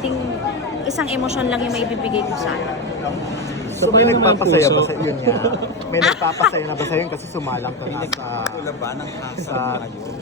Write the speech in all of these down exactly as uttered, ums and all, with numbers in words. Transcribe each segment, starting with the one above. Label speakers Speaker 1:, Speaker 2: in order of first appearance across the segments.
Speaker 1: pwedeng isang emosyon lang yung maibibigay ko sa anak.
Speaker 2: So may nagpapasaya ba sa iyo niya? May nagpapasaya na ba sa iyo kasi sumalang ka
Speaker 3: May
Speaker 2: na sa...
Speaker 3: nagpapakula ba ng hasad
Speaker 2: sa-
Speaker 3: mo ngayon?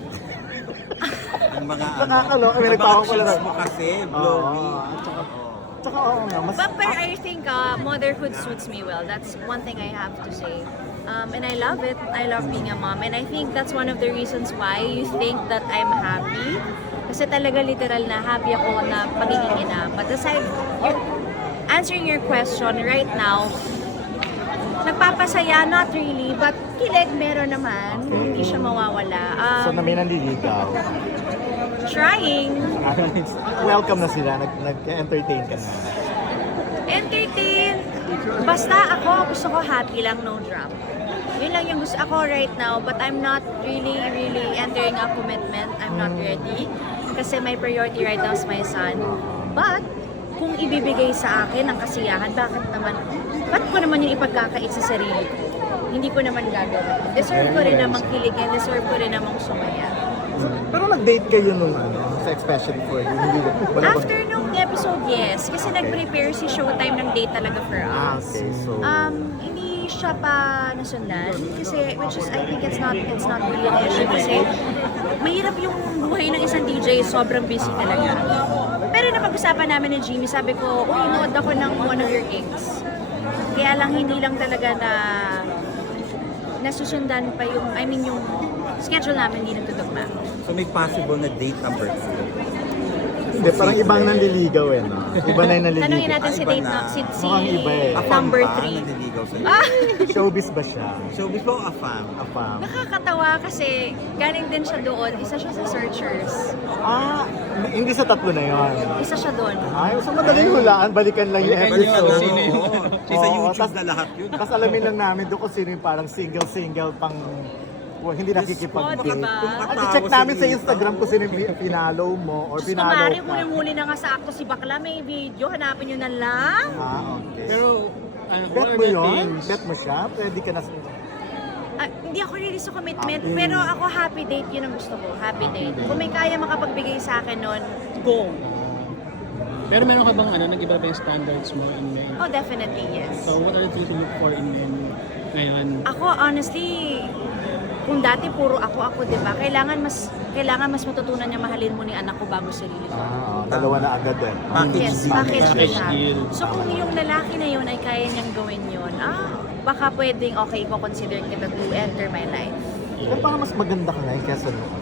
Speaker 3: Ang mga
Speaker 2: Nakakaloka, may
Speaker 3: ang mga
Speaker 2: nagpapakula
Speaker 3: actions
Speaker 2: na-
Speaker 3: mo kasi,
Speaker 2: Oo,
Speaker 3: vlogging.
Speaker 2: at saka, tsaka oo nga, mas...
Speaker 1: But, but I think uh, motherhood suits me well. That's one thing I have to say. Um, and I love it. I love being a mom. And I think that's one of the reasons why you think that I'm happy. Kasi talaga literal na happy ako na pagiging ina. But aside, your, answering your question right now, nagpapasaya, not really, but kilig meron naman.
Speaker 2: Okay.
Speaker 1: Hindi siya mawawala.
Speaker 2: So
Speaker 1: Um,
Speaker 2: na may nanliligaw.
Speaker 1: trying.
Speaker 2: Welcome na sila, nag- nag-entertain ka na.
Speaker 1: Entertain. Basta ako, gusto ko happy lang, no drama. Yun lang yung gusto ako right now, but I'm not really, really entering a commitment. I'm not ready. Kasi my priority right now is my son. But, kung ibibigay sa akin ang kasiyahan, bakit naman, ba't ko naman yung ipagkakait sa sarili ko? Hindi ko naman gagawin. Deserve ko rin namang kiligin, deserve ko rin namang sumaya.
Speaker 2: Pero nag-date kayo nung ano, sa especially for you, hindi wala ba-
Speaker 1: After nung episode, yes. Kasi
Speaker 2: Okay.
Speaker 1: nag-prepare si Showtime ng date talaga for
Speaker 2: Ah,
Speaker 1: us.
Speaker 2: okay, so...
Speaker 1: Um, hindi siya pa nasundan kasi which is I think it's not it's not really an issue kasi mahirap yung buhay ng isang D J, sobrang busy talaga. Pero napag-usapan namin ni Jimmy, sabi ko, uy, nood ako ng one of your gigs. Kaya lang hindi lang talaga na nasusundan pa yung, I mean yung schedule namin hindi nagtutugma.
Speaker 3: So may possible na date number two.
Speaker 2: Hindi, parang ibang nanliligaw eh, no? Iba na yung nanliligaw.
Speaker 1: Tanungin natin
Speaker 3: Ah,
Speaker 1: si
Speaker 3: iba
Speaker 1: date
Speaker 3: na.
Speaker 1: na, si, si
Speaker 2: Mukhang iba eh.
Speaker 3: Afam
Speaker 1: number
Speaker 3: ba
Speaker 1: three.
Speaker 3: nanliligaw sa'yo?
Speaker 1: Ah!
Speaker 2: Showbiz ba siya?
Speaker 3: Showbiz ba o afam?
Speaker 2: Apam.
Speaker 1: Nakakatawa kasi galing din siya doon. Isa siya sa searchers.
Speaker 2: Ah, hindi sa tatlo na yon.
Speaker 1: Isa siya doon.
Speaker 2: Ay, so madaling hulaan, balikan lang yung
Speaker 3: Balikan yung
Speaker 2: episode.
Speaker 3: sino yun. Kasi sa
Speaker 2: Oo,
Speaker 3: YouTube
Speaker 2: tas-
Speaker 3: na lahat yun.
Speaker 2: Tapos alamin lang namin doon kung sino yung parang single-single pang well, hindi nakikipag-date.
Speaker 1: Oh, diba?
Speaker 2: At check namin sa Instagram kung sino yung pi- pinalo mo or
Speaker 1: Diyos ko,
Speaker 2: pinalo
Speaker 1: Mari,
Speaker 2: ka.
Speaker 1: huli-huli na nga sa akto si Bakla. May video, hanapin nyo na lang.
Speaker 2: Ah, okay.
Speaker 4: Pero, ano,
Speaker 2: Bet
Speaker 4: what are
Speaker 2: mo
Speaker 4: the
Speaker 2: yun?
Speaker 4: things?
Speaker 2: Bet mo siya? Pwede ka na...
Speaker 1: Ah, hindi ako really sa commitment,
Speaker 2: Ah, mm.
Speaker 1: pero ako happy date, yun ang gusto ko. Happy date. Kung may kaya makapagbigay sa akin nun, go.
Speaker 4: Pero meron ka bang ano, nag-iba ba yung standards mo in men?
Speaker 1: Oh, definitely, yes.
Speaker 4: So, what are the things you look for in men ngayon?
Speaker 1: Ako, honestly, kung dati puro ako ako, 'di ba? Kailangan mas kailangan mas matutunan niya mahalin mo ni anak ko bago sarili ko.
Speaker 2: Ah, dalawa na agad eh.
Speaker 3: Package
Speaker 1: Yes,
Speaker 3: deal.
Speaker 1: package na
Speaker 4: Package
Speaker 1: siya.
Speaker 4: deal.
Speaker 1: So kung yung lalaki na yun ay kaya niyang gawin yun, ah, baka pwedeng okay ko consider kita to enter my life.
Speaker 2: Eh, parang mas maganda ka ngayon kesa noon.